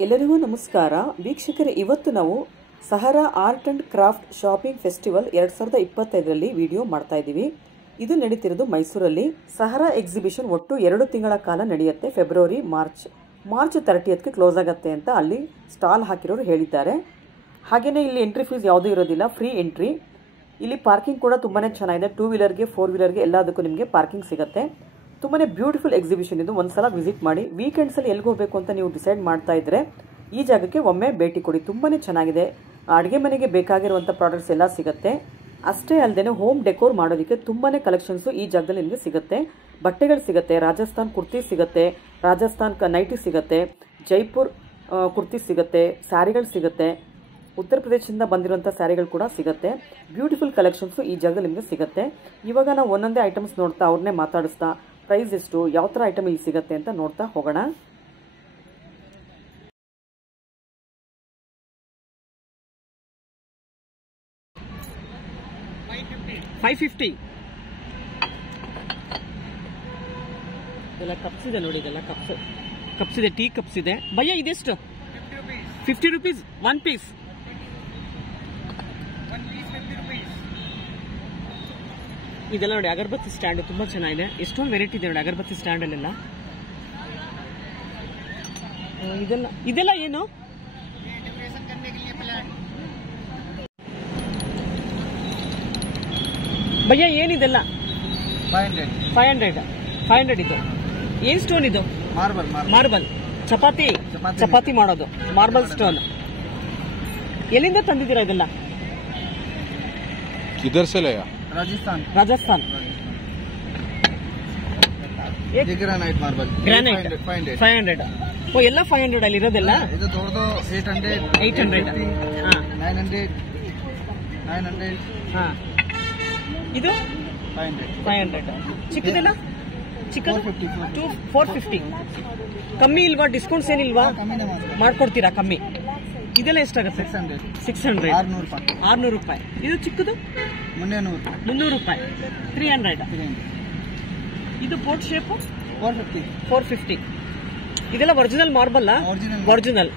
ಎಲ್ಲರಿಗೂ ನಮಸ್ಕಾರ ವೀಕ್ಷಕರೇ, ಇವತ್ತು ನಾವು Sahara art and craft shopping festival 2025ರಲ್ಲಿ ವಿಡಿಯೋ ಮಾಡ್ತಾ ಇದ್ದೀವಿ. ಇದು ನಡೀತಿರೋದು ಮೈಸೂರಲ್ಲಿ. ಸಹರಾ ಎಕ್ಸಿಬಿಷನ್ ಒಟ್ಟು 2 ತಿಂಗಳ ಕಾಲ ನಡೆಯುತ್ತೆ. ಫೆಬ್ರವರಿ ಮಾರ್ಚ್ 30ಕ್ಕೆ ಕ್ಲೋಸ್ ಆಗುತ್ತೆ ಅಂತ ಅಲ್ಲಿ ಸ್ಟಾಲ್ ಹಾಕಿರೋರು ಹೇಳಿದ್ದಾರೆ. ಹಾಗೇನೇ ಇಲ್ಲಿ ಎಂಟ್ರಿ ಫೀಸ್ ಯಾವುದೂ ಇರೋದಿಲ್ಲ, ಫ್ರೀ ಎಂಟ್ರಿ. ಇಲ್ಲಿ ಪಾರ್ಕಿಂಗ್ ಕೂಡ ತುಂಬಾನೇ ಚೆನ್ನಾಗಿದೆ. 2 ವೀಲರ್ಗೆ 4 ವೀಲರ್ಗೆ ಎಲ್ಲದಕ್ಕೂ ನಿಮಗೆ ಪಾರ್ಕಿಂಗ್ ಸಿಗುತ್ತೆ. ತುಂಬಾನೇ ಬ್ಯೂಟಿಫುಲ್ ಎಕ್ಸಿಬಿಷನ್ ಇದು. ಒಂದ್ಸಲ ವಿಸಿಟ್ ಮಾಡಿ. ವೀಕೆಂಡ್ಸ್ ಅಲ್ಲಿ ಎಲ್ಲಿಗೆ ಹೋಗಬೇಕು ಅಂತ ನೀವು ಡಿಸೈಡ್ ಮಾಡ್ತಾ ಇದ್ರೆ ಈ ಜಾಗಕ್ಕೆ ಒಮ್ಮೆ ಭೇಟಿ ಕೊಡಿ. ತುಂಬಾನೇ ಚೆನ್ನಾಗಿದೆ. ಅಡುಗೆ ಮನೆಗೆ ಬೇಕಾಗಿರುವಂಥ ಪ್ರಾಡಕ್ಟ್ಸ್ ಎಲ್ಲ ಸಿಗುತ್ತೆ. ಅಷ್ಟೇ ಅಲ್ಲದೆ ಹೋಮ್ ಡೆಕೋರ್ ಮಾಡೋದಕ್ಕೆ ತುಂಬಾನೇ ಕಲೆಕ್ಷನ್ಸ್ ಈ ಜಾಗದಲ್ಲಿ ನಿಮಗೆ ಸಿಗುತ್ತೆ. ಬಟ್ಟೆಗಳು ಸಿಗುತ್ತೆ, ರಾಜಸ್ಥಾನ್ ಕುರ್ತಿ ಸಿಗುತ್ತೆ, ರಾಜಸ್ಥಾನ್ ನೈಟಿ ಸಿಗುತ್ತೆ, ಜೈಪುರ್ ಕುರ್ತಿ ಸಿಗುತ್ತೆ, ಸ್ಯಾರಿಗಳು ಸಿಗುತ್ತೆ, ಉತ್ತರ ಪ್ರದೇಶದಿಂದ ಬಂದಿರುವಂಥ ಸ್ಯಾರಿಗಳು ಕೂಡ ಸಿಗುತ್ತೆ. ಬ್ಯೂಟಿಫುಲ್ ಕಲೆಕ್ಷನ್ಸ್ ಈ ಜಾಗದಲ್ಲಿ ನಿಮಗೆ ಸಿಗುತ್ತೆ. ಇವಾಗ ನಾವು ಒಂದೊಂದೇ ಐಟಮ್ಸ್ ನೋಡ್ತಾ ಅವ್ರನ್ನೇ ಮಾತಾಡಿಸ್ತಾ ಪ್ರೈಸ್ ಎಷ್ಟು, ಯಾವ ಥರ ಐಟಮ್ ಇಲ್ಲಿ ಸಿಗುತ್ತೆ ಅಂತ ನೋಡ್ತಾ ಹೋಗೋಣ. $550 ಇದೆಲ್ಲ ಕಪ್ಸ್ ಇದೆ ನೋಡಿ. ಇದೆಲ್ಲ ಕಪ್ಸ್ ಇದೆ, ಟೀ ಕಪ್ಸ್ ಇದೆ. ಭಯ್ಯ ಇದೆಷ್ಟು? $50 1 ಪೀಸ್. ಇದೆಲ್ಲ ನೋಡಿ ಅಗರಬತ್ತಿ ಸ್ಟ್ಯಾಂಡ್ ತುಂಬಾ ಚೆನ್ನಾಗಿದೆ. ಎಷ್ಟೊಂದು ವೆರೈಟಿ ಇದೆ ನೋಡಿ ಅಗರಬತ್ತಿ ಸ್ಟ್ಯಾಂಡ್ ಅಲ್ಲೆಲ್ಲ. ಇದೆಲ್ಲ ಏನು? ಭಯ್ಯ ಏನಿದೆಲ್ಲ? 500 ಇದು. ಏನ್ ಸ್ಟೋನ್ ಇದು? ಮಾರ್ಬಲ್. ಚಪಾತಿ ಮಾಡೋದು ಮಾರ್ಬಲ್ ಸ್ಟೋನ್. ಎಲ್ಲಿಂದ ತಂದಿದ್ದೀರಾ ಇದೆಲ್ಲ? ರಾಜಸ್ಥಾನ್. Granite marble. 500. ಓ, ಎಲ್ಲ 500 ಅಲ್ಲಿ ಇರೋದೆಲ್ಲ? ಇದು ದೊಡ್ಡದು 800. 900. ಹಾ, ಇದು 500. ಚಿಕ್ಕದೆಲ್ಲ? ಚಿಕ್ಕದು 450. ಕಮ್ಮಿ ಇಲ್ವಾ? ಡಿಸ್ಕೌಂಟ್ಸ್ ಏನಿಲ್ವಾ? ಮಾಡ್ಕೊಡ್ತೀರಾ ಕಮ್ಮಿ? ಇದೆಲ್ಲ ಎಷ್ಟಾಗುತ್ತೆ? 600. 600 ರೂಪಾಯಿ. ಇದು ಚಿಕ್ಕದು 300 ರೂಪಾಯಿ. 300. ಇದು ಪೋರ್ಟ್ ಶೇಪ್ 450. ಇದೆಲ್ಲ ಒರಿಜಿನಲ್ ಮಾರ್ಬಲ್? ಒರಿಜಿನಲ್.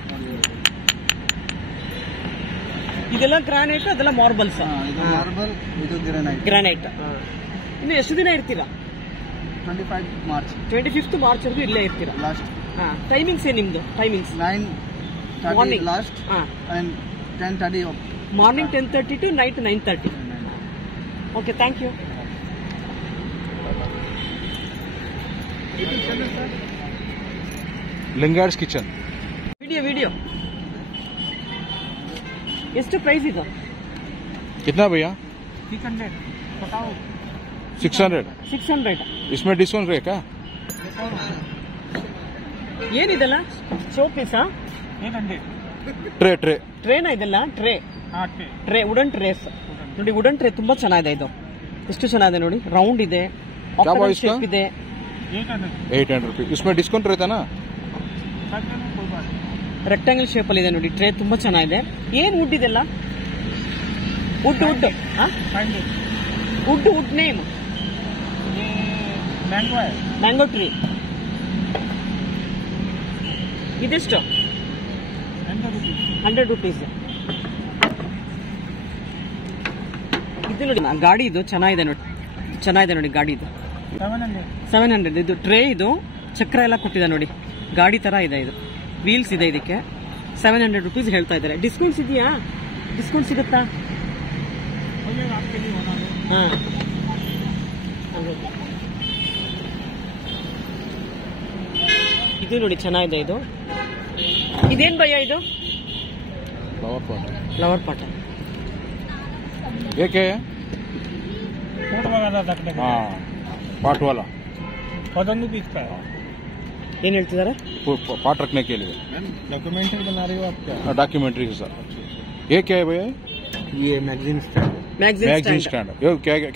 ಇದೆಲ್ಲ ಗ್ರಾನೈಟ್, ಅದೆಲ್ಲ ಮಾರ್ಬಲ್ಸ್. ಗ್ರಾನೈಟ್. ಇನ್ನು ಎಷ್ಟು ದಿನ ಇರ್ತೀರಾ? 25 ಮಾರ್ಚ್ವರೆಗೂ ಇಲ್ಲೇ ಇರ್ತೀರಾ? ಟೈಮಿಂಗ್ಸ್ ಏನ್ ನಿಮ್ದು? Timings 9:30 last and 10:30 morning 10:30 to night 9:30. Okay, thank you. Lingard's kitchen. Video ಎಷ್ಟು ಪ್ರೈಸ್ ಇದು? कितना भैया? 600. बताओ. 600. इसमें डिस्काउंट रहेगा? ಏನಿದೆಲ್ಲ? ಶೋ ಪೀಸಾ? ಟ್ರೇನಾ ಇದೆಲ್ಲ? ಟ್ರೇ ವುಡನ್ ಟ್ರೇಸ್ ನೋಡಿ. ವುಡನ್ ಟ್ರೇ ತುಂಬಾ ಚೆನ್ನಾಗಿದೆ. ಇದು ಎಷ್ಟು ಚೆನ್ನಾಗಿದೆ ನೋಡಿ. ರೌಂಡ್ ಇದೆ, ಶೇಪ್ ಇದೆ. 800 रुपये. इसमें डिस्काउंट रहता ना? ರೆಕ್ಟಾಂಗಲ್ ಶೇಪ್ ಅಲ್ಲಿ ಇದೆ ನೋಡಿ. ಟ್ರೇ ತುಂಬಾ ಚೆನ್ನಾಗಿದೆ. ಏನ್ ವುಡ್ ಇದೆಲ್ಲ? Wood name mango tree. ಇದೆಷ್ಟು? 100 ರೂಪೀಸ್. ಇದು ನೋಡಿ ಗಾಡಿ. ಇದು ಚೆನ್ನಾಗಿದೆ ನೋಡಿ ಗಾಡಿ. ಇದು 700. ಇದು ಟ್ರೇ. ಇದು ಚಕ್ರ ಎಲ್ಲ ಕೊಟ್ಟಿದೆ ನೋಡಿ, ಗಾಡಿ ತರ ಇದೆ. ಇದು ವೀಲ್ಸ್ ಇದೆ. ಇದಕ್ಕೆ 700 ರೂಪೀಸ್ ಹೇಳ್ತಾ ಇದ್ದಾರೆ. ಡಿಸ್ಕೌಂಟ್ಸ್ ಇದೆಯಾ? ಡಿಸ್ಕೌಂಟ್ ಸಿಗುತ್ತಾ? ಹಾ, ಇದು ನೋಡಿ ಚೆನ್ನಾಗಿದೆ. ಇದು ಇದೇನ್ ಭಯ್ಯ? ಇದು ಫ್ಲವರ್ ಪಾಟ್. ये क्या है? पाट वाला 1,000 पीस का है. ಏನ್ ಹೇಳ್ತಿದ್ದಾರೆ? पाट रखने के लिए. डॉक्यूमेंट्री बना रही हो आप क्या? Documentary sir. ये क्या है भैया? ये मैगजीन स्टैंड. Magazine stand.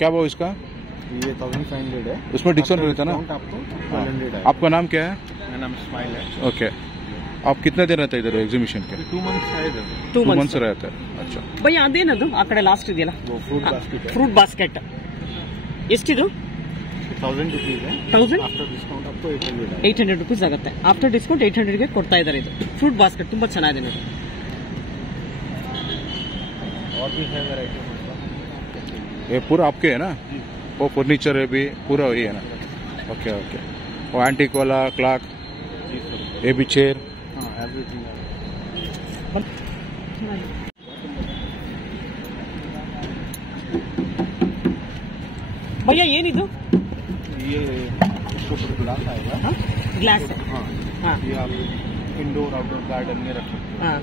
क्या भाव इसका? ये 1,500 है. उसमें डिस्काउंट रहता ना? आपको 1,200 है. आपका नाम क्या है? मेरा नाम स्माइल है. ओके. आप कितने दिन रहते हैं इधर एग्जीबिशन के? 2 months है इधर. 2 months रहता है. अच्छा ಭಯ್ಯ, ಅದೇನದು ಆ ಕಡೆ ಲಾಸ್ಟ್ ಇದೆಯಲ್ಲ? वो फ्रूट बास्केट है. Fruit basket. ಎಷ್ಟಿದು? 1000 रुपीज है 1000 आफ्टर डिस्काउंट आपको 800 है 800 रुपीಸ್ ಆಗುತ್ತೆ. ಆಫ್ಟರ್ ಡಿಸ್ಕೌಂಟ್ 800ಗೆ ಕೊಡ್ತಾ ಇದ್ದಾರೆ. ಇದು ಫ್ರೂಟ್ ಬಾಸ್ಕೆಟ್ ತುಂಬಾ ಚೆನ್ನಾಗಿದೆ ನೋಡಿ. और भी है वैरायटी ये पूरा आपके है ना? वो फर्नीचर है भी पूरा वही है ना? Okay okay. वो एंटीक वाला क्लॉक, ये भी चेयर. हाँ एवरीथिंग ಭಯ್ಯ ಏನಿದು? ये इसको ग्लास आएगा. ग्लास. हाँ हाँ ये आप इंडोर आउटडोर गार्डन में रख सकते हाँ हैं.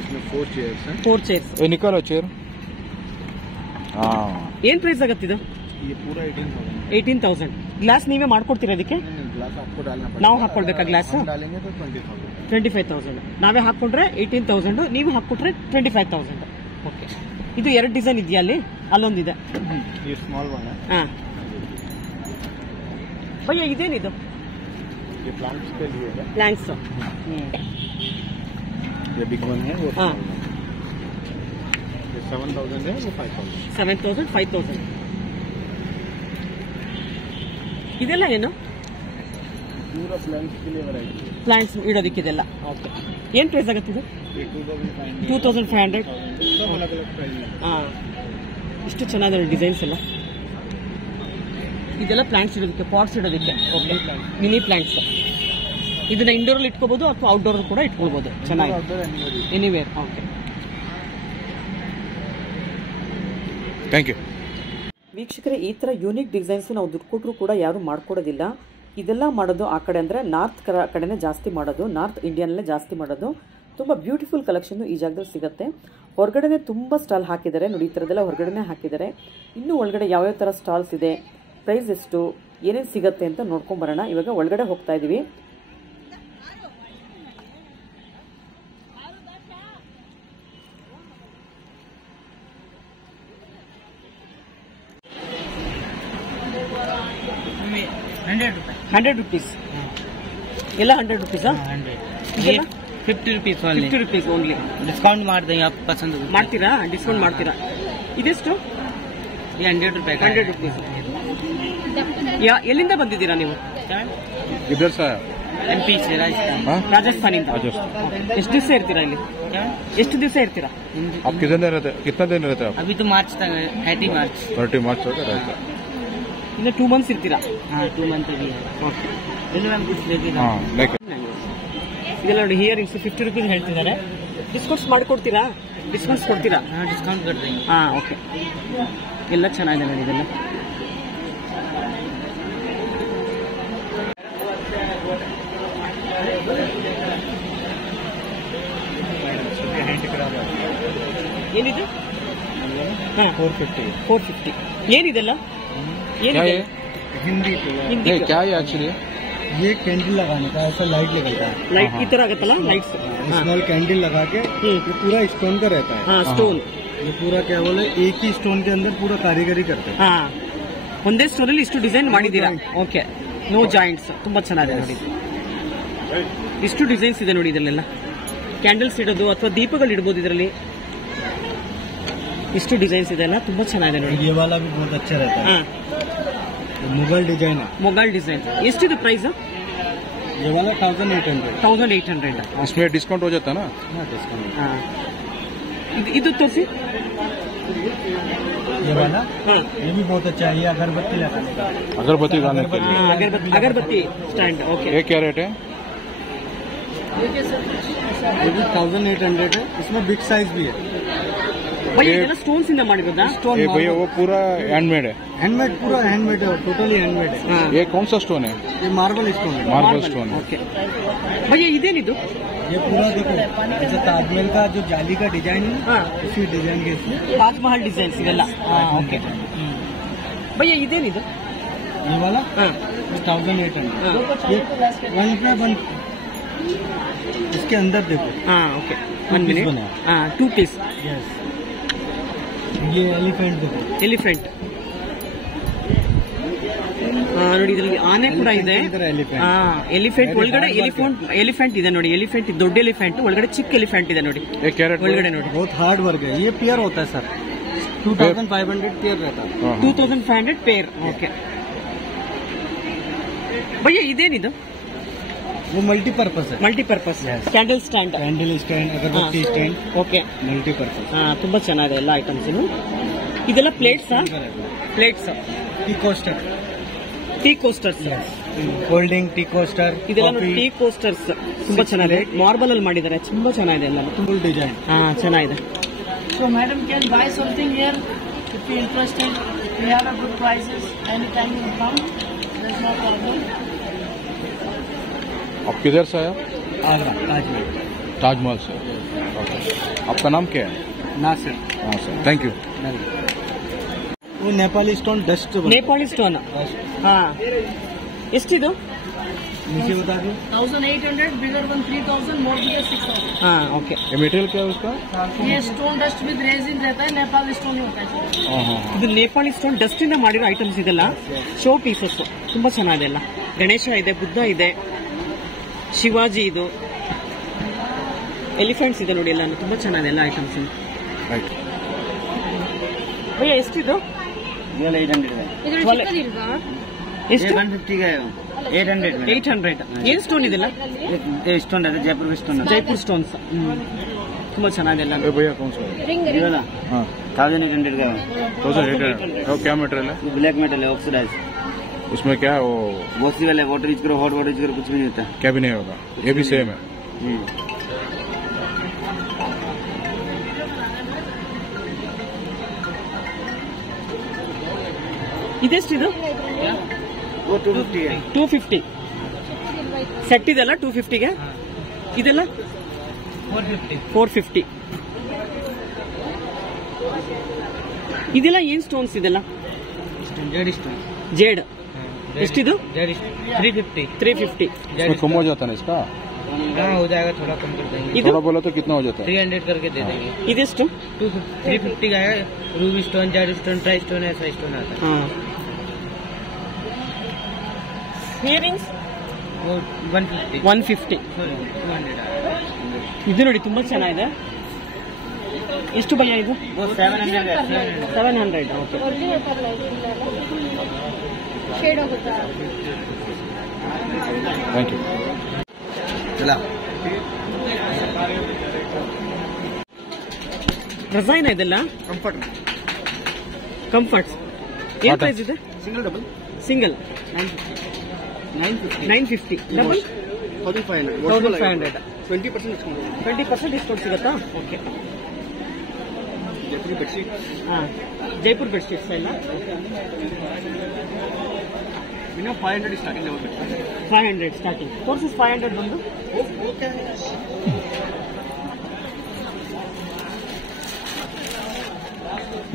इसमें 4 चेयर्स हैं. 4 ಚೇರ್ಸ್. ये निकालो चेयर. हाँ ಏನ್ ಪ್ರೈಸ್ ಆಗತ್ತಿದು? ये पूरा 18,000 18,000. ಗ್ಲಾಸ್ ನೀವೇ ಮಾಡ್ಕೊಡ್ತೀರಾ ಅದಕ್ಕೆ? ग्लास आपको डालना पड़ेगा. ನಾವು ಹಾಕೊಳ್ಬೇಕಾ ಗ್ಲಾಸ್? हम डालेंगे तो 20,000. 25,000. ನಾವೇ ಹಾಕೊಂಡ್ರೆ 18,000, ನೀವು ಹಾಕೊಟ್ರೆ 25,000. ಓಕೆ. ಇದು 2 ಡಿಸೈನ್ ಇದೆಯಾ ಅಲ್ಲಿ? ಅಲ್ಲೊಂದಿದೆ. ये स्मॉल वन है. ಹಾ ಭಯ್ಯ ಇದೇನಿದು? ये प्लांट्स के लिए है. ಪ್ಲಾಂಟ್ಸ್. ये बिग वन है वो हाँ. small one है. ये 7,000 है वो 5,000. 7,000 5,000. ಇದೆಲ್ಲ ಏನು? पूरा प्लांट्स के लिए वैरायटी. ಪ್ಲಾಂಟ್ಸ್ ಇಡೋದಕ್ಕಿದೆಲ್ಲ. ಓಕೆ. ಏನ್ ಪ್ರೈಸ್ ಆಗತ್ತಿದು? ये 2,500. 2,500. सब अलग अलग प्राइस है. ಹಾ ಇಷ್ಟು ಚೆನ್ನಾಗಿದೆ ಡಿಸೈನ್ಸ್ ಎಲ್ಲ. ಇದೆಲ್ಲ ಪ್ಲಾಂಟ್ಸ್ ಇಡೋದಕ್ಕೆ, ಪಾಟ್ಸ್ ಇಡೋದಕ್ಕೆ. ಓಕೆ. Mini plants. ಇದನ್ನ ಇಂಡೋರ್ ಅಲ್ಲಿ ಇಟ್ಕೋಬಹುದು ಅಥವಾ ಔಟ್ಡೋರ್ ಕೂಡ ಇಟ್ಕೊಳ್ಬಹುದು. ಚೆನ್ನಾಗಿ Outdoor anywhere. Anywhere. Okay. Thank you. ವೀಕ್ಷಕರೇ, ಈ ಥರ ಯೂನಿಕ್ ಡಿಸೈನ್ಸ್ ನಾವು ದುಡ್ಡು ಕೊಟ್ಟರು ಕೂಡ ಯಾರು ಮಾಡ್ಕೊಡೋದಿಲ್ಲ. ಇದೆಲ್ಲ ಮಾಡೋದು ಆ ಕಡೆ ಅಂದರೆ ನಾರ್ತ್ ಕಡೆನೇ ಜಾಸ್ತಿ ಮಾಡೋದು, ನಾರ್ತ್ ಇಂಡಿಯಾನಲ್ಲೇ ಜಾಸ್ತಿ ಮಾಡೋದು. ತುಂಬ ಬ್ಯೂಟಿಫುಲ್ ಕಲೆಕ್ಷನ್ ಈ ಜಾಗದಲ್ಲಿ ಸಿಗುತ್ತೆ. ಹೊರಗಡೆನೆ ತುಂಬ ಸ್ಟಾಲ್ ಹಾಕಿದ್ದಾರೆ ನೋಡಿ. ಈ ಥರದ್ದೆಲ್ಲ ಹೊರಗಡೆನೇ ಹಾಕಿದ್ದಾರೆ. ಇನ್ನೂ ಒಳಗಡೆ ಯಾವ್ಯಾವ ಥರ ಸ್ಟಾಲ್ಸ್ ಇದೆ, ಪ್ರೈಸ್ ಎಷ್ಟು, ಏನೇನು ಸಿಗುತ್ತೆ ಅಂತ ನೋಡ್ಕೊಂಬರೋಣ. ಇವಾಗ ಒಳಗಡೆ ಹೋಗ್ತಾ ಇದ್ದೀವಿ. ₹100 ಎಲ್ಲ 100 रुपीस. 50 रुपीस वाले 50 रुपीस ಓನ್ಲಿ. डिस्काउंट मार देंगे आपको पसंद होगा. ಮಾಡ್ತೀರಾ? ಡಿಸ್ಕೌಂಟ್ ಮಾಡ್ತೀರಾ? ಇದೆಷ್ಟು? ये 100 रुपए का 100 रुपीस. ಎಲ್ಲಿಂದ ಬಂದಿದ್ದೀರಾ ನೀವು? इधर से MP से राजस्थान. हाँ ರಾಜಸ್ಥಾನಿಂದ. राजस्थान. ಎಷ್ಟು ದಿವಸ ಇರ್ತೀರಾ ಇಲ್ಲಿ? क्या ಎಷ್ಟು ದಿವಸ ಇರ್ತೀರಾ? आप कितने दिन रहते हैं आप? अभी तो मार्च तक है, 30 मार्च. 30 मार्च तक रहते हैं. ಇನ್ನು 2 ಮಂತ್ಸ್ ಇರ್ತೀರಾ? हाँ 2 मंथ भी है. ಓಕೆ. इन्हें हम कुछ लेके हाँ लेके ಇದೆಲ್ಲ ನೋಡಿ, ಹಿಯರಿಂಗ್ಸ್ 50 रुपीस ಹೇಳ್ತಿದ್ದಾರೆ. ಡಿಸ್ಕೌಂಟ್ಸ್ ಮಾಡಿಕೊಡ್ತೀರಾ? ಡಿಸ್ಕೌಂಟ್ಸ್ ಕೊಡ್ತೀರಾ? हाँ डिस्काउंट कर देंगे. ಹಾ ಓಕೆ. ಎಲ್ಲ ಚೆನ್ನಾಗಿದೆ ನೋಡಿ ಇದೆಲ್ಲ. ಏನಿದೆ? ಹಾ 450. ಏನಿದೆಲ್ಲ? क्या ಏನಿದೆ? ये? हिंदी ಹಿಂದಿ ये क्या है एक्चुअली? ये कैंडल लगाने का ऐसा लाइट निकलता है. ಲೈಟ್ ಈ ತರ ಆಗುತ್ತಲ್ಲ ಲೈಟ್ಸ್. स्मॉल कैंडल लगा के ये पूरा स्टोन का रहता है. ಹಾ ಸ್ಟೋನ್. ये पूरा क्या बोले एक ही स्टोन के अंदर पूरा कारीगरी करते हैं. ಹಾ ಒಂದೇ ಸ್ಟೋನ್ ಅಲ್ಲಿ ಇಷ್ಟು ಡಿಸೈನ್ ಮಾಡಿದ್ದೀರಾ? ಓಕೆ. No joints. ತುಂಬಾ ಚೆನ್ನಾಗಿದೆ ನೋಡಿ. ಇಷ್ಟು ಡಿಸೈನ್ಸ್ ಇದೆ ನೋಡಿ ಇದರಲ್ಲೆಲ್ಲ. ಕ್ಯಾಂಡಲ್ಸ್ ಇಡೋದು ಅಥವಾ ದೀಪಗಳು ಇಡಬಹುದು ಇದರಲ್ಲಿ. ಇಷ್ಟು ಡಿಸೈನ್ಸ್ ಇದೆ ಅಲ್ಲ, ತುಂಬಾ ಚೆನ್ನಾಗಿದೆ ನೋಡಿ. ये वाला भी बहुत अच्छा रहता है. ಹಾ मुगल डिजाइन है. Mobile design. ಎಷ್ಟಿದೆ ಪ್ರೈಸ್? ये वाला 1,800. 1,800. इसमें डिस्काउंट हो जाता है ना? हाँ डिस्काउंट. ಹಾ ಇದು ತೋರಿಸಿ. ये वाला ಹಾ ये भी बहुत अच्छा है. ये अगरबत्ती लगाने का. अगरबत्ती डालने के लिए. ಅಗರಬತ್ತಿ ಸ್ಟ್ಯಾಂಡ್. ಓಕೆ. ये क्या रेट है? ये भी 1,800 है. इसमें बिग साइज भी है. ಭಯ್ಯ ಇದೆಲ್ಲ ಸ್ಟೋನ್ಸ್ ಇಂದ ಮಾಡಿರೋದಾ? स्टोन ये भैया वो पूरा हैंडमेड है. हैंडमेड पूरा हैंडमेड है. टोटली हैंडमेड है. ಹಾ ये कौन सा स्टोन है? ये मार्बल स्टोन है. मार्बल स्टोन है. ಓಕೆ. ಭಯ್ಯ ಇದೇನಿದು? ये पूरा देखो जैसे ताजमहल का जो जाली का डिजाइन है ಹಾ उसी डिजाइन के इसमें. ತಾಜ್ ಮಹಲ್ ಡಿಸೈನ್ಸ್ ಇವೆಲ್ಲ. ಹಾ ಓಕೆ. ಭಯ್ಯ ಇದೇನಿದು? ये वाला ಹಾ 1,800. ಹಾ ये 1 पे 1 इसके अंदर देखो. ಹಾ ಓಕೆ. Two 1 piece minute. बना है. ಹಾ 2 ಪೀಸ್ यस. ये एलिफेंट देखो. ಎಲಿಫೆಂಟ್. ನೋಡಿ ಇದರಲ್ಲಿ ಆನೆ ಕೂಡ ಇದೆ. एलिफेंट. ಹಾ ಎಲಿಫೆಂಟ್ ಒಳಗಡೆ ಎಲಿಫೆಂಟ್ ಇದೆ ನೋಡಿ. ಎಲಿಫೆಂಟ್ ದೊಡ್ಡ ಎಲಿಫೆಂಟ್, ಒಳಗಡೆ ಚಿಕ್ಕ ಎಲಿಫೆಂಟ್ ಇದೆ ನೋಡಿ. ये क्या रेट? ಒಳಗಡೆ ನೋಡಿ. बहुत हार्ड वर्क है. ये पेयर होता है सर. 2,500 पेयर रहता है. 2,500 ಪೇರ್. ಓಕೆ. ಭಯ್ಯ ಇದೇನಿದು? वो मल्टीपर्पज है. Multipurpose candle stand. Candle stand, अगरबत्ती स्टैंड, ಓಕೆ. मल्टीपर्पज. ತುಂಬಾ ಚೆನ್ನಾಗಿದೆ ಎಲ್ಲ ಐಟಮ್ಸ್. ಇದೆಲ್ಲ plates plates tea coaster, tea coasters. Folding tea coaster, ಇದೆಲ್ಲ ಟೀ ಕೋಸ್ಟರ್ಸ್ ತುಂಬಾ ಚೆನ್ನಾಗಿದೆ. ಮಾರ್ಬಲ್ ಅಲ್ಲಿ ಮಾಡಿದ್ದಾರೆ, ತುಂಬಾ ಚೆನ್ನಾಗಿದೆ ಎಲ್ಲ. Full design. ಚೆನ್ನಾಗಿದೆ. So madam can buy something here if you interested. We have a good prices. Anytime you come, there's no problem. आप किधर से आए? आगरा ताजमहल. ताजमहल से. ओके. आपका नाम क्या है? नासिर. हाँ सर, थैंक यू. वो Nepali stone dust. Nepali stone. ಎಷ್ಟಿದು? नीचे बता दो. 1800, bigger one 3000, more bigger 6000. Okay. ये मटेरियल क्या है उसका? ये स्टोन डस्ट विद रेजिन रहता है, नेपाल स्टोन होता है. हाँ हाँ. ಇದು ನೇಪಾಳಿ ಸ್ಟೋನ್ ಡಸ್ಟ್ ಇಂದ ಮಾಡಿರೋ ಐಟಮ್ಸ್ ಇದೆಲ್ಲ. ಶೋ ಪೀಸಸ್ ತುಂಬಾ ಚೆನ್ನಾಗಿದೆ ಎಲ್ಲ. ಗಣೇಶ ಇದೆ, ಬುದ್ಧ ಇದೆ, ಶಿವಾಜಿ ಇದು, ಎಲಿಫೆಂಟ್ಸ್ ಇದೆ ನೋಡಿ ಎಲ್ಲ. ತುಂಬಾ ಚೆನ್ನಾಗಿದೆ ಎಲ್ಲ ಐಟಮ್ಸ್. राइट. ಭಯ್ಯ ಎಷ್ಟಿದು? 800 ಎಷ್ಟು? 150 का है 800 में. 800. ಏನ್ ಸ್ಟೋನ್ ಇದೆಲ್ಲ? ये स्टोन है जयपुर का स्टोन है. ಜೈಪುರ್ ಸ್ಟೋನ್ಸ್. ತುಂಬಾ ಚೆನ್ನಾಗಿದೆ ಎಲ್ಲ. ए भैया कौन सा है? ये वाला हाँ 1800 का है. 1800. वो क्या मटेरियल है? ये ब्लैक मेटल है, ऑक्सीडाइज. उसमें क्या है वो? बॉक्सी वाला वाटर यूज करो, हॉट वाटर यूज करो, कुछ भी नहीं होता. क्या भी नहीं होगा. ये भी सेम है. ಇದೆಷ್ಟಿದು? वो 250 है. 250 ಸೆಟ್ ಇದೆಲ್ಲ 250ಗೆ. ಇದೆಲ್ಲ 450. ಇದೆಲ್ಲ ಏನ್ ಸ್ಟೋನ್ಸ್ ಇದೆಲ್ಲ? Z stone. ಜೇಡ್. ಎಷ್ಟಿದು? जेड 350. 350. इसमें कम हो जाता है ना इसका? हाँ हो जाएगा, थोड़ा कम कर देंगे. ಇದು थोड़ा बोला तो कितना हो जाता है? 300 करके दे देंगे. ಇದೆಷ್ಟು? 350 का है. Ruby stone, Z stone, try stone, ऐसा स्टोन आता है. ಇಯರಿಂಗ್ಸ್ वो 150. 150. Sorry, 200 आया. ಇದು ನೋಡಿ ತುಂಬಾ ಚೆನ್ನಾಗಿದೆ. ಎಷ್ಟು ಭಯ್ಯ ಇದು? वो 700 का है. 700. ಓಕೆ. Thank you. चला. ಡಿಸೈನ್ ಇದೆಲ್ಲ कंफर्ट. ಕಂಫರ್ಟ್ಸ್. ಏನ್ What? ಪ್ರೈಸ್ ಇದೆ? Single double single 950. 950. Double 1500. 1500. 20% discount. 20% discount ಸಿಗುತ್ತಾ? ಓಕೆ. जयपुरी बेडशीट. ಜೈಪುರ್ ಬೆಡ್ಶೀಟ್ಸ್ ಎಲ್ಲ बिना 500 स्टार्टिंग लेवल. 500 ಸ್ಟಾರ್ಟಿಂಗ್. ಕೋರ್ಸಸ್ 500 ಬಂದು वो क्या है?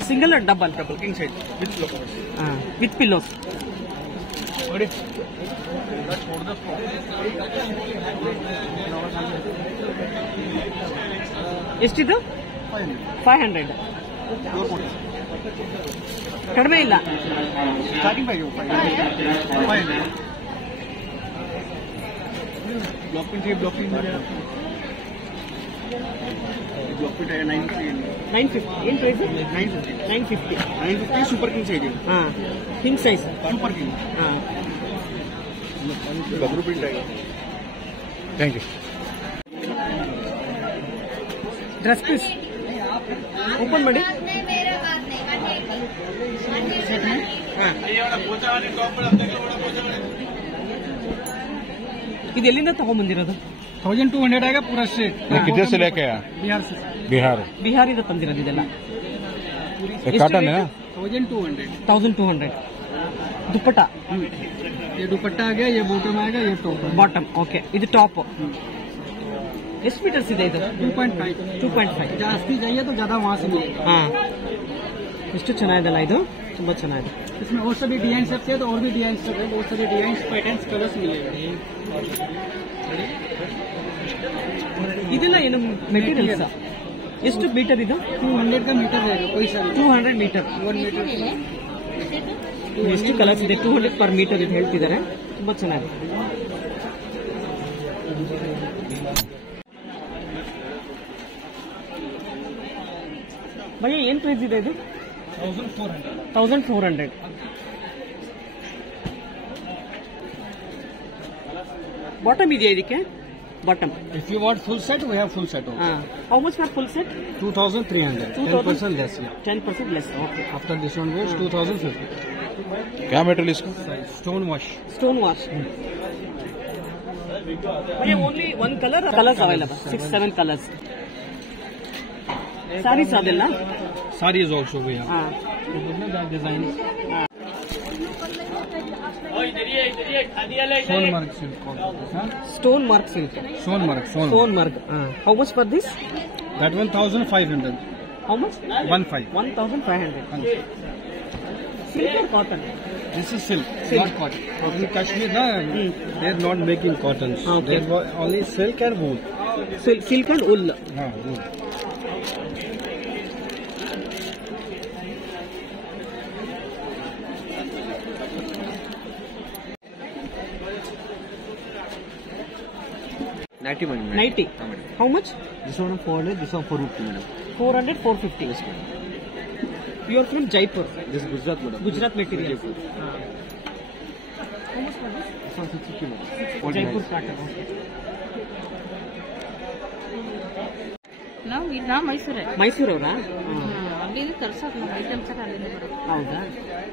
ಸಿಂಗಲ್ और double? Double king size with लो कवर्स. With pillows. बड़े ಎಷ್ಟಿದು? 500. ಕಡಿಮೆ ಇಲ್ಲ. Starting price 500. ब्लॉक प्रिंट है, ब्लॉक प्रिंट है. ब्लॉक प्रिंट है 950. 950. ಏನ್ ಪ್ರೈಸ್? 950. 950. 950 सुपर किंग साइज है. King size. Super king. Double print है. Thank you. Dress piece open ಮಾಡಿ. ಇದು ಎಲ್ಲಿಂದ ತಗೊಂಡ್ಬಂದಿರೋದು? 1200 आएगा पूरा सेट. ये किधर से लेके आया? बिहार से. बिहार. ಬಿಹಾರಿಂದ ತಂದಿರೋದು ಇದೆಲ್ಲ. ये कॉटन है ना? 1200. 1200. ದುಪ್ಪಟ್ಟ. ये दुपट्टा आ गया, ये बॉटम आएगा, ये टॉप. ಬಾಟಮ್. ಓಕೆ. ಇದು ಟಾಪ್. ಎಷ್ಟು ಮೀಟರ್ಸ್ ಇದೆ ಇದು? 2.5. 2.5. जास्ती चाहिए तो ज्यादा वहाँ से मिलेगा. ಎಷ್ಟು ಚೆನ್ನಾಗಿದೆಲ್ಲ ಇದು. ತುಂಬಾ ಚೆನ್ನಾಗಿದೆ. इसमें और सभी डिजाइन सब थे तो और भी डिजाइन सब है. बहुत सारे डिजाइन पैटर्न्स कलर्स मिलेगा. ಇದೆಲ್ಲ ಏನು ಮೆಟೀರಿಯಲ್ಸ್? ಎಷ್ಟು ಮೀಟರ್ ಇದು? 200 का मीटर रहेगा कोई सा भी. 200 ಮೀಟರ್. 1 मीटर. ಎಷ್ಟು ಕಲರ್ಸ್ ಇದೆ? 200 ಪರ್ ಮೀಟರ್ ಇದು ಹೇಳ್ತಿದ್ದಾರೆ. ತುಂಬಾ ಚೆನ್ನಾಗಿದೆ. ಭಯ್ಯ ಏನ್ ಪ್ರೈಸ್ ಇದೆ ಇದು? 1400. ಬಾಟಮ್ ಇದೆಯಾ ಇದಕ್ಕೆ? Bottom. If you want full set, we have full set also. How much for full set? 2,300. 10% less. Yeah. 10% less. Okay. After this one goes 2,050. क्या मटेरियल इसका? Stone wash. Stone wash. Only one colours available. 6-7 colours. Sarees ಅದೆಲ್ಲ? Sarees also we have. That design. Stone mark silk. Stone mark silk. Stone mark. Stone mark. How much for this? That 1,500. How much? 1,500. 1,500. Silk or cotton? This is silk, not cotton. In Kashmir, they are not making cottons. Okay. They are only silk and wool. Silk and wool. Wool. Nighty. How much? This one 400, this one 450, madam. 400, 450. Yes, madam. You are from Jaipur. This is Gujarat, madam. Gujarat material. Jaipur. How much for this? This one 650, madam. Jaipur cotton. ನಾವು ಮೈಸೂರೇ. ಮೈಸೂರವರಾ? ಅಲ್ಲಿಂದ ತರ್ಸೋದು ನಮ್ಮ items ಅಲ್ಲಿಂದ ಬರೋದು. ಹೌದಾ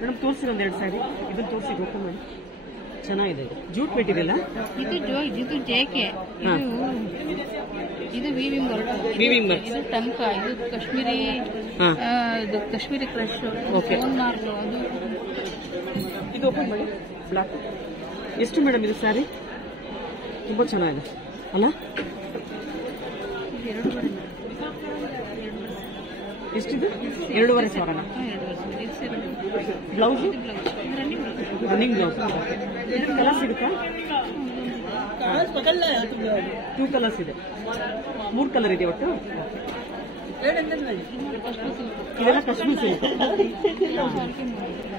madam? ತೋರಿಸಿ ಒಂದೆರಡು ಸಾರಿ. ಇದನ್ನು ತೋರಿಸಿ ಓಪನ್ ಮಾಡಿ. ಚೆನ್ನಾಗಿದೆ ಇದು. Jute material. ಇದು ಜೇಕೆ. ಇದು ವೀವಿಂಗ್ ವರ್ಕ್. Weaving work. ಇದು ಟಂಕ. ಇದು ಕಾಶ್ಮೀರಿ. ಇದು Kashmiri crush. Okay. Stone mark. ಅದು ಇದು ಓಪನ್ ಮಾಡಿ. ಬ್ಲಾಕ್. ಎಷ್ಟು ಮೇಡಮ್ ಇದು ಸ್ಯಾರಿ? ತುಂಬ ಚೆನ್ನಾಗಿದೆ ಅಲ್ಲ? ಎಷ್ಟಿದು? 2,500. ಬ್ಲೌಸು? Running blouse. ಇದು ಕಲರ್ ಸಿಗುತ್ತಾ? 2 ಕಲರ್ಸ್ ಇದೆ. 3 ಕಲರ್ ಇದೆ ಒಟ್ಟು. ಇದೆಲ್ಲ ಕಾಶ್ಮೀರ್ ಸಿಲ್ಕ್.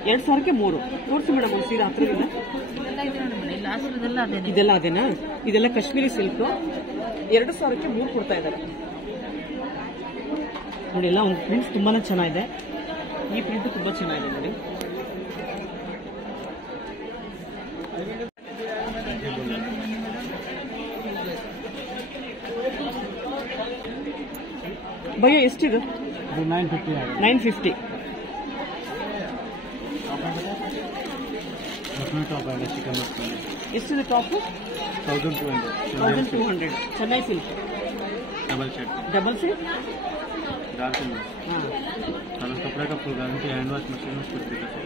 2,000ಕ್ಕೆ 3. ತೋರಿಸಿ ಮೇಡಮ್ ಒಂದು ಸೀರೆ ಹತ್ರದಿಂದ. ಇದೆಲ್ಲ ಅದೇನಾ? ಇದೆಲ್ಲ ಕಾಶ್ಮೀರಿ ಸಿಲ್ಕ್. 2,000ಕ್ಕೆ 3 ಕೊಡ್ತಾ ಇದ್ದಾರೆ ನೋಡಿ. ಎಲ್ಲ ಒಂದು ಪ್ರಿಂಟ್ಸ್ ತುಂಬಾನೇ ಚೆನ್ನಾಗಿದೆ. ಈ ಪ್ರಿಂಟ್ ತುಂಬಾ ಚೆನ್ನಾಗಿದೆ ನೋಡಿ. ಭಯ್ಯ ಎಷ್ಟಿದು? 950. 950. ಎಷ್ಟಿದೆ top? 1,200. Chennai silk. Double set. कपड़े का full guarantee, hand wash machine में कुछ दिक्कत है.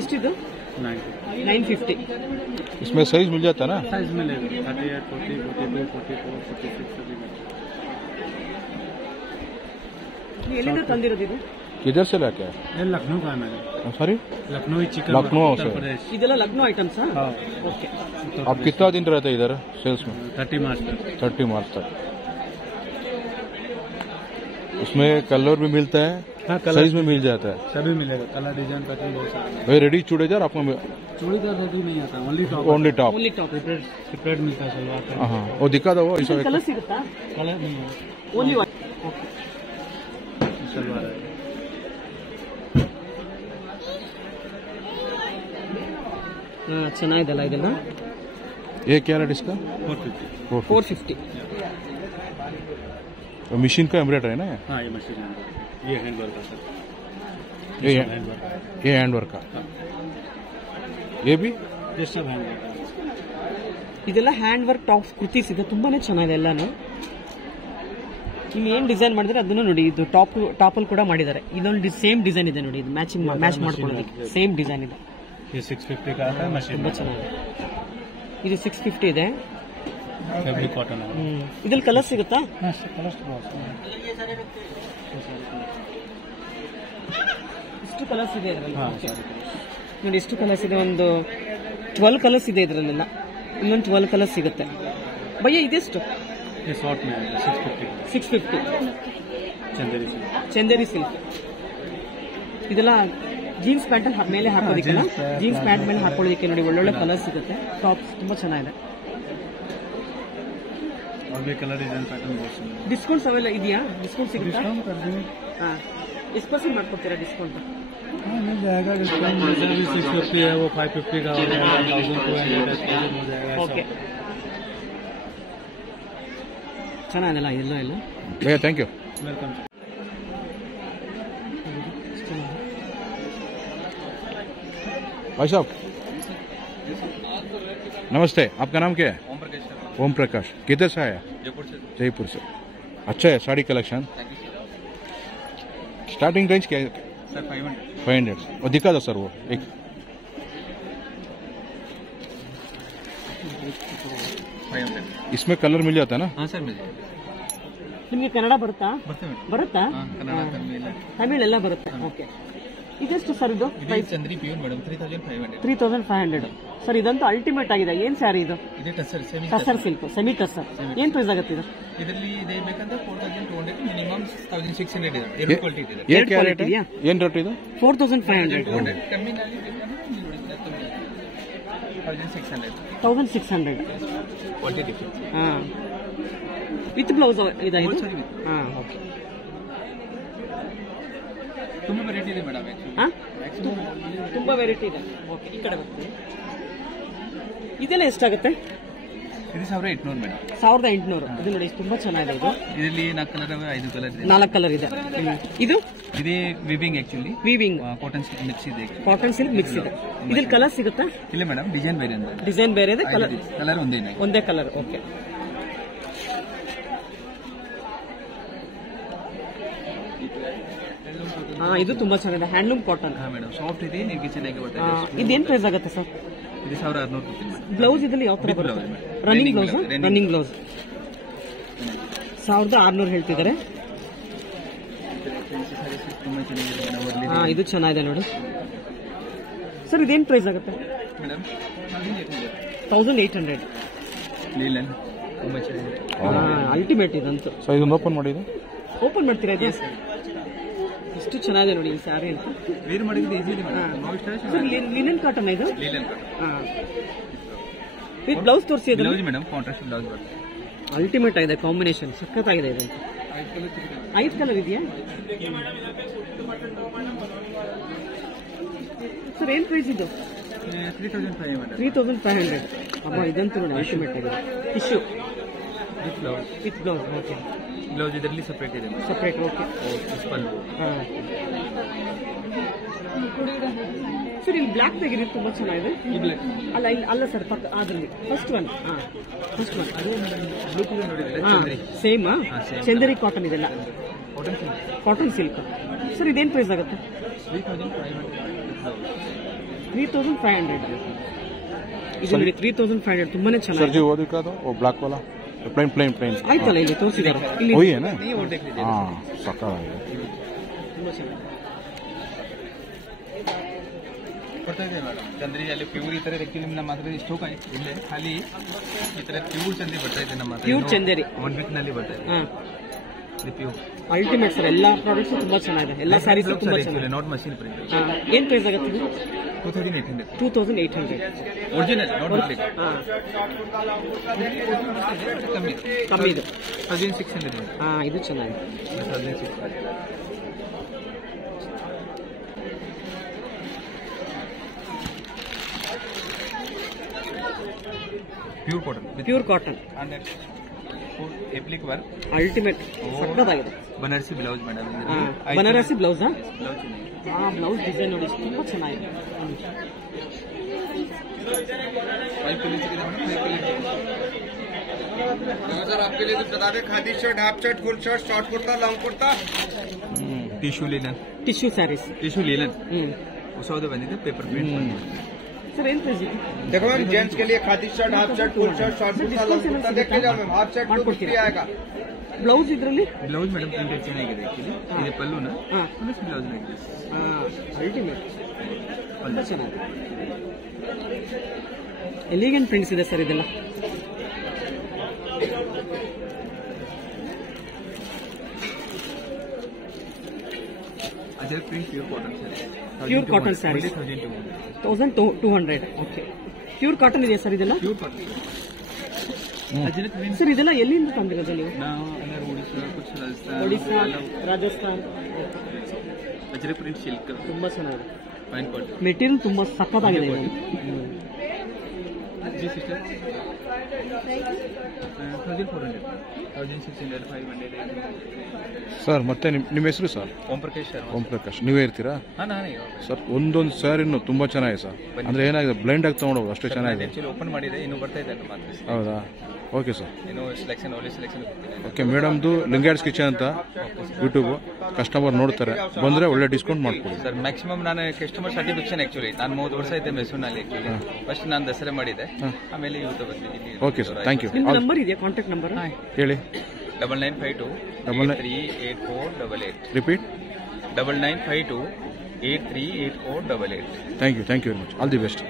एस्टिदु? 950. इसमें साइज मिल जाता है ना? साइज मिलेगा 38, 40, 42, 44, 46 सभी में. ಎಲ್ಲಿಂದ ತಂದಿರೋದು ಇದು? किधर से लाके आए? ये लखनऊ का है मैंने. सॉरी? लखनऊ चिकन. लखनऊ उत्तर से. प्रदेश. ಇದೆಲ್ಲ ಲಕ್ನೋ ಐಟಮ್ಸ್. हाँ. ओके. आप कितना दिन रहते हैं इधर सेल्स में? 30 मार्च तक. 30 मार्च तक. उसमें कलर भी मिलता है? हाँ, साइज में मिल जाता है? सभी मिलेगा. कलर, डिजाइन, पैटर्न बहुत सारा. भाई रेडी चूड़ीदार आपको? चूड़ी तो रेडी नहीं आता, only top. Only top. Only top. Separate मिलता है सलवार का. हाँ वो दिखा दो. वो ಕಲರ್ ಸಿಗುತ್ತಾ? कलर नहीं है. Only one. ಓಕೆ. सलवार है. ಚೆನ್ನಾಗಿದೆಲ್ಲ ಇದೆಲ್ಲ. ये क्या रेट इसका? 450. मशीन का एम्ब्रॉयडरी है ना? हाँ, ये मशीन है. ये हैंड वर्क का सर. ये हैंड वर्क. ये हैंड वर्क का. ये भी ये सब हैंड वर्क का. ಇದೆಲ್ಲ ಹ್ಯಾಂಡ್ ವರ್ಕ್ ಟಾಪ್ಸ್ ಕುರ್ತೀಸ್ ಇದೆ. ತುಂಬಾನೇ ಚೆನ್ನಾಗಿದೆ ಎಲ್ಲಾನು. ನೀವು ಏನ್ ಡಿಸೈನ್ ಮಾಡಿದ್ರೆ ಅದನ್ನು ನೋಡಿ. ಇದು ಟಾಪಲ್ಲಿ ಕೂಡ ಮಾಡಿದ್ದಾರೆ. ಇದೊಂದು ಸೇಮ್ ಡಿಸೈನ್ ಇದೆ ನೋಡಿ. ಇದು ಮ್ಯಾಚ್ ಮಾಡ್ಕೊಳ್ಳೋದಕ್ಕೆ ಸೇಮ್ ಡಿಸೈನ್ ಇದೆ. ये 650 का आता है मशीन. ತುಂಬಾ ಚೆನ್ನಾಗಿದೆ. ಇದು 650 ಇದೆ. फैब्रिक कॉटन है. ಇದ್ರಲ್ಲಿ ಕಲರ್ ಸಿಗುತ್ತಾ? हाँ, कलर्स बहुत हैं. ಇಷ್ಟು ಕಲರ್ಸ್ ಇದೆ ಇದರಲ್ಲಿ. हाँ, ನೋಡಿ ಎಷ್ಟು ಕಲರ್ಸ್ ಇದೆ. ಒಂದು 12 ಕಲರ್ಸ್ ಇದೆ ಇದರಲ್ಲೆಲ್ಲ. ಇನ್ನೊಂದು 12 ಕಲರ್ಸ್ ಸಿಗುತ್ತೆ. ಭಯ್ಯ ಇದೆಷ್ಟು? ये शॉर्ट में है 650. 650. चंदेरी से. ಚಂದೇರಿ ಸಿಲ್ಕ್. ಇದೆಲ್ಲ ಜೀನ್ಸ್ ಪ್ಯಾಂಟ್ ಮೇಲೆ ಹಾಕೋದಿಕ್ಕಲ್ಲ. ಜೀನ್ಸ್ ಪ್ಯಾಂಟ್ ಮೇಲೆ ಹಾಕೊಳ್ಳೋದಕ್ಕೆ ನೋಡಿ ಒಳ್ಳೊಳ್ಳೆ ಕಲರ್ ಸಿಗುತ್ತೆ. ಟಾಪ್ಸ್ ತುಂಬಾ ಚೆನ್ನಾಗಿದೆ. और भी कलर डिजाइन पैटर्न बहुत सुंदर. ಡಿಸ್ಕೌಂಟ್ಸ್ ಅವೆಲ್ಲ ಇದೆಯಾ? ಡಿಸ್ಕೌಂಟ್ ಸಿಗುತ್ತಾ? डिस्काउंट कर देंगे. ಹಾಂ. ಎಷ್ಟು ಪರ್ಸೆಂಟ್ ಮಾಡ್ಕೊಡ್ತೀರಾ ಡಿಸ್ಕೌಂಟ್? हाँ मिल जाएगा डिस्काउंट, जैसे भी 650 है वो 550 का हो जाएगा, 1200 हो जाएगा। ಓಕೆ, ಚೆನ್ನಾಗಿಲ್ಲ ಎಲ್ಲ ಇಲ್ಲ. भैया थैंक यू। वेलकम। भाई साहब नमस्ते, आपका नाम क्या है? ओम प्रकाश। किधर से आया? जयपुर से। अच्छा है साड़ी कलेक्शन। स्टार्टिंग रेंज क्या है सर? 500। और दिखा दो सर वो एक। इसमें कलर मिल जाता है ना? हाँ सर मिल जाएगा। ನಿಮಗೆ ಕನ್ನಡ ಬರುತ್ತಾ? ಬರುತ್ತಾ? कन्नड़ तमिल ತಮಿಳ್ ಎಲ್ಲ ಬರುತ್ತೆ. ಓಕೆ, ಇದೆಷ್ಟು ಸರ್ ಇದು ಪ್ರೈಸ್? चंद्री pure madam 3500। 3500 ಸರ್. ಇದಂತೂ ಅಲ್ಟಿಮೇಟ್ ಆಗಿದೆ. ಏನ್ ಸ್ಯಾರಿ ಇದು? ಇದೆ tussar semi tussar silk, semi tussar. ಏನ್ ಪ್ರೈಸ್ ಆಗುತ್ತೆ ಇದು? ಇದರಲ್ಲಿ ಇದೆ ಬೇಕಂದ್ರೆ 4200 ಮಿನಿಮಮ್ 1600 ಇದೆ। ಎರಡು ಕ್ವಾಲಿಟಿ ಇದೆ। ये क्या रेट है? ಏನ್ ರೇಟ್ ಇದು? 4500 ಕಮ್ಮಿನಲ್ಲಿ ಬೇಕಂದ್ರೆ 1600 1600 ಕ್ವಾಲಿಟಿ ಡಿಫರೆನ್ಸ್। ಹಾ, ವಿತ್ ಬ್ಲೌಸ್ ಇದೆ ಇದು? Wholesale with. ಹಾ, ಓಕೆ. ತುಂಬಾ ವೆರೈಟಿ ಇದೆ ಮೇಡಮ್ ಹಾ, ತುಂಬಾ ವೆರೈಟಿ ಇದೆ. ಓಕೆ, ಈ ಕಡೆ ಬರ್ತೀವಿ. ಇದೆಲ್ಲ ಎಷ್ಟಾಗುತ್ತೆ? ಇದು 1800 ಮೇಡಮ್। 1800. ಇದು ನೋಡಿ ತುಂಬಾ ಚೆನ್ನಾಗಿದೆ. ಇದು ಇದರಲ್ಲಿ 4 ಕಲರ್ 5 ಕಲರ್ ಇದೆ। 4 ಕಲರ್ ಇದೆ. ಇದು ಇದೇ viewing actually weaving cotton mix ಇದೆ। ಕಾಟನ್ ಸಿಲ್ಕ್ ಮಿಕ್ಸ್ ಇದೆ. ಇದ್ರಲ್ಲಿ ಕಲರ್ ಸಿಗುತ್ತಾ? ಇಲ್ಲ ಮೇಡಮ್, ಡಿಸೈನ್ ಬೇರೆ ಇದೆ। ಡಿಸೈನ್ ಬೇರೆ ಇದೆ, ಕಲರ್ ಒಂದೇ ಕಲರ್. ಓಕೆ, ಹಾ, ಇದು ತುಂಬಾ ಚೆನ್ನಾಗಿದೆ. Handloom cotton. ಹಾ ಮೇಡಮ್, ಸಾಫ್ಟ್ ಇದೆ, ನಿಮಗೆ ಚೆನ್ನಾಗಿ ಬರ್ತದೆ। ಇದೇನ್ ಪ್ರೈಸ್ ಆಗುತ್ತೆ ಸರ್? ಇದು 1600 ಕೊಡ್ತೀನಿ ಮೇಡಮ್। ಬ್ಲೌಸ್ ಇದರಲ್ಲಿ ಯಾವ ತರ Big ಬರುತ್ತೆ? blouse, madam. Running Running blouse. blouse, running blouse 1600 ಹೇಳ್ತಿದ್ದಾರೆ. ತುಂಬಾ ಚೆನ್ನಾಗಿದೆ ಮೇಡಮ್। ಹಾ, ಇದು ಚೆನ್ನಾಗಿದೆ ನೋಡಿ ಸರ್. ಇದೇನ್ ಪ್ರೈಸ್ ಆಗುತ್ತೆ? ಮೇಡಮ್ 1800. ಲೀಲನ್ ತುಂಬಾ ಚೆನ್ನಾಗಿದೆ। ಅಲ್ಟಿಮೇಟ್ ಇದಂತೂ. ಸೊ ಇದೊಂದು ಓಪನ್ ಮಾಡಿದ್ದು ಓಪನ್ ಮಾಡ್ತೀರಾ ಇದು? ಎಷ್ಟು ಚೆನ್ನಾಗಿದೆ ನೋಡಿ ಈ ಸ್ಯಾರಿ ಅಂತ. ವೇರ್ ಮಾಡಿದ್ರೆ ಈಸಿ ಇದೆ madam. No stress. Sir, linen cotton ಇದು? ಲೀಲನ್ ವಿತ್ ಬ್ಲೌಸ್ ತೋರಿಸಿ. ಅದು ಬ್ಲೌಸ್ ಮೇಡಮ್ ಕಾಂಟ್ರಾಸ್ಟ್ ಬ್ಲೌಸ್ ಬರುತ್ತೆ। ಅಲ್ಟಿಮೇಟ್ ಆಗಿದೆ, ಕಾಂಬಿನೇಷನ್ ಸಖತ್ತಾಗಿದೆ ಇದು. 5 ಕಲರ್ ಇದೆಯಾ ಸರ್? ಏನ್ ಪ್ರೈಸ್ ಇದು? 3500 3500. ಅಮ್ಮ, ಇದಂತೂ ನೋಡಿ ಅಲ್ಟಿಮೇಟ್ ಆಗಿದೆ. Tissue with blouse. With blouse. Okay, blouse ಇದರಲ್ಲಿ ಸಪರೇಟ್ ಇದೆ madam. Separate. Okay, pallu sir, ಇಲ್ಲಿ ಬ್ಲ್ಯಾಕ್ ತೆಗೆದು ತುಂಬಾ ಚೆನ್ನಾಗಿದೆ. ಈ ಬ್ಲಾಕ್ ಅಲ್ಲ ಸರ್, ಪಕ್ಕ ಅದ್ರಲ್ಲಿ first one. First one blue colour ನೋಡಿದ್ರೆ Chanderi same. same. Chanderi cotton ಇದೆಲ್ಲ, cotton silk cotton silk. Sir, ಇದೇನ್ ಪ್ರೈಸ್ ಆಗುತ್ತೆ? 3500. ಇದು ನೋಡಿ 3500 ತುಂಬಾನೇ सर ಚೆನ್ನಾಗಿದೆ. जी वो दिखा दो, वो ब्लैक वाला प्लेन प्लेन प्लेन। ಆಯ್ತಲ್ಲ, ಇಲ್ಲಿ ತೋರಿಸಿದ್ದಾರೆ. ಇಲ್ಲಿ वही है ना? ಈ ಓಟೆಕ್ ಇದೆ। हाँ सका है। ತುಂಬಾ ಚೆನ್ನಾಗಿದೆ. ಬರ್ತಾ ಇದೆ ಮೇಡಮ್ ಚಂದ್ರಿ ಅಲ್ಲಿ ಪ್ಯೂರ್ ಈ ತರ ಆಕ್ಚುಲಿ ನಮ್ಮ ಹತ್ರ ಸ್ಟೋಕ್ ಇಲ್ಲೇ ಖಾಲಿ ಈ ತರ ಪ್ಯೂರ್ ಚಂದ್ರಿ ಬರ್ತಾ ಇದೆ ನಮ್ಮ ಹತ್ರ। ಪ್ಯೂರ್ ಚಂದೇರಿ 1 ವೀಕ್ ನಲ್ಲಿ ಬರ್ತಾ ಇದೆ ಹಾ, ಇದು ಪ್ಯೂರ್ ಅಲ್ಟಿಮೇಟ್ ಸರ್. ಎಲ್ಲಾ ಪ್ರಾಡಕ್ಟ್ಸ್ ತುಂಬಾ ಚೆನ್ನಾಗಿದೆ. ಎಲ್ಲಾ ಸ್ಯಾರೀಸ್ ತುಂಬಾ ಚೆನ್ನಾಗಿದೆ. Not machine print. ಹಾ, ಏನ್ ಪ್ರೈಸ್ ಆಗುತ್ತೆ ಇದು? 2800 2800. Original not duplicate. ಹಾ, ಕಮ್ಮಿ ಕಮ್ಮಿ ಇದೆ. 1600 ಇದೆ। ಹಾ, ಇದು ಚೆನ್ನಾಗಿದೆ. 1600 pure cotton pure cotton applique work ultimate ಸಕ್ಕತ್ತಾಗಿದೆ. Banarasi blouse madam. ಹಾ, ಬನಾರಸಿ ಬ್ಲೌಸ್. ಬ್ಲೌಸ್ ಹಾ, ಬ್ಲೌಸ್ ಡಿಸೈನ್ ನೋಡಿ ತುಂಬಾ ಚೆನ್ನಾಗಿದೆ. सर आपके लिए तो बता दें, khadi shirt, half shirt, full shirt, short kurta, long kurta. Tissue linen tissue saris. Tissue linen ಹೊಸದು ಬಂದಿದೆ, ಪೇಪರ್ ಪ್ರಿಂಟ್ ಸರ್, ಏನ್ ಪ್ರೈಸ್ ಇದೆ? देखो मैम, जेंट्स के लिए khadi shirt, half shirt, full shirt, short kurta, long kurta देख के जाओ मैम। हाफ शर्ट 250 आएगा। ಬ್ಲೌಸ್ ಇದರಲ್ಲಿ? ಬ್ಲೌಸ್ ಮೇಡಮ್ ಪ್ರಿಂಟೆಡ್ ಚೆನ್ನಾಗಿದೆ ಆಕ್ಚುಲಿ। ಇದು ಪಲ್ಲುನ ಹಾ, ಪ್ಲಸ್ ಬ್ಲೌಸ್ ಆಗಿದೆ। ಅಲ್ಟಿಮೇಟ್ ತುಂಬಾ ಚೆನ್ನಾಗಿದೆ. ಎಲಿಗೆಂಟ್ ಪ್ರಿಂಟ್ಸ್ ಇದೆ ಸರ್ ಇದೆಲ್ಲ. Ajrakh print pure cotton saree. Pure cotton sarees 1200. Okay, pure cotton ಇದೆ ಸರ್ ಇದೆಲ್ಲ? Pure cotton Ajrakh print sir, ಇದೆಲ್ಲ ಎಲ್ಲಿಂದ ತಂದಿರೋದು ನೀವು? ನಾವು ಅಂದರೆ ಒಡಿಶಾ, ಕುಚ್ ರಾಜಸ್ಥಾನ್, ಒಡಿಶಾ, ರಾಜಸ್ಥಾನ್. ಅಜ್ರೆ ಪ್ರಿಂಟ್ ಸಿಲ್ಕ್ ತುಂಬಾ ಚೆನ್ನಾಗಿದೆ. Fine quality. ಮೆಟೀರಿಯಲ್ ತುಂಬಾ ಸಖತ್ತಾಗಿದೆ ಇದು. जी सिस्टर 1400 1600 500 ಸರ್ ಮತ್ತೆ ನಿಮ್ಮ ಹೆಸರು ಸರ್? ಓಂ ಪ್ರಕಾಶ್ ಶರ್ಮಾ. ಓಂ ಪ್ರಕಾಶ್, ನೀವೇ ಇರ್ತೀರಾ? ಹಾಂ ನಾನೇ. ಸರ್ ಒಂದೊಂದು ಸ್ಯಾರಿನೂ ತುಂಬಾ ಚೆನ್ನಾಗಿದೆ ಸರ್. ಅಂದ್ರೆ ಏನಾಗಿದೆ, ಬ್ಲೈಂಡ್ ಆಗಿ ತಗೊಂಡೋಗಿ ಅಷ್ಟೇ ಚೆನ್ನಾಗಿದೆ. ಆಕ್ಚುಲಿ ಓಪನ್ ಮಾಡಿದೆ, ಇನ್ನು ಬರ್ತಾ ಇದೆ ಮಾತ್ರ. ಹೌದಾ? Okay sir. ಇನ್ನು ಸೆಲೆಕ್ಷನ್ ಒಳ್ಳೆ ಸೆಲೆಕ್ಷನ್. ಓಕೆ ಮೇಡಮ್ದು ಲಿಂಗಾಯಟ್ಸ್ ಕಿಚನ್ ಅಂತ ಯೂಟ್ಯೂಬ್, ಕಸ್ಟಮರ್ ನೋಡ್ತಾರೆ, ಬಂದ್ರೆ ಒಳ್ಳೆ ಡಿಸ್ಕೌಂಟ್ ಮಾಡ್ಕೊಡಿ ಸರ್. ಮ್ಯಾಕ್ಸಿಮಮ್ ನಾನು ಕಸ್ಟಮರ್ ಸ್ಯಾಟಿಸ್ಫ್ಯಾಕ್ಷನ್ ಆಕ್ಚುಲಿ ನಾನು 30 ವರ್ಷ ಇದ್ದೆ ಮೈಸೂರಿನಲ್ಲಿ. ಆಕ್ಚುಲಿ ಫಸ್ಟ್ ನಾನು ದಸರಾ ಮಾಡಿದೆ, ಆಮೇಲೆ ಯೂಟ್ಯೂಬ್ ಬಂದಿದ್ದೀನಿ. Okay sir, thank you. ನಿಮ್ಮ ನಂಬರ್ ಇದೆಯಾ, ಕಾಂಟ್ಯಾಕ್ಟ್ ನಂಬರ್ ಹೇಳಿ. 9952 838488. Repeat. 9952 838488. Thank you very much. All the best.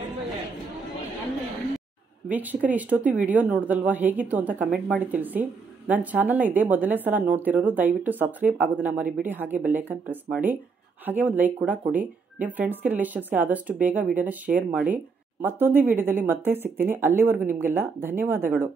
ವೀಕ್ಷಕರು, ಇಷ್ಟೊತ್ತು ವಿಡಿಯೋ ನೋಡಿದಲ್ವಾ, ಹೇಗಿತ್ತು ಅಂತ ಕಮೆಂಟ್ ಮಾಡಿ ತಿಳಿಸಿ. ನನ್ನ ಚಾನಲ್ನ ಇದೇ ಮೊದಲನೇ ಸಲ ನೋಡ್ತಿರೋರು ದಯವಿಟ್ಟು ಸಬ್ಸ್ಕ್ರೈಬ್ ಆಗೋದನ್ನ ಮರಿಬೇಡಿ. ಹಾಗೆ ಬೆಲ್ಲೈಕನ್ ಪ್ರೆಸ್ ಮಾಡಿ, ಹಾಗೆ ಒಂದು ಲೈಕ್ ಕೂಡ ಕೊಡಿ. ನಿಮ್ಮ ಫ್ರೆಂಡ್ಸ್ಗೆ ರಿಲೇಷನ್ಸ್ಗೆ ಆದಷ್ಟು ಬೇಗ ವಿಡಿಯೋನ ಶೇರ್ ಮಾಡಿ. ಮತ್ತೊಂದು ವಿಡಿಯೋದಲ್ಲಿ ಮತ್ತೆ ಸಿಗ್ತೀನಿ. ಅಲ್ಲಿವರೆಗೂ ನಿಮಗೆಲ್ಲ ಧನ್ಯವಾದಗಳು.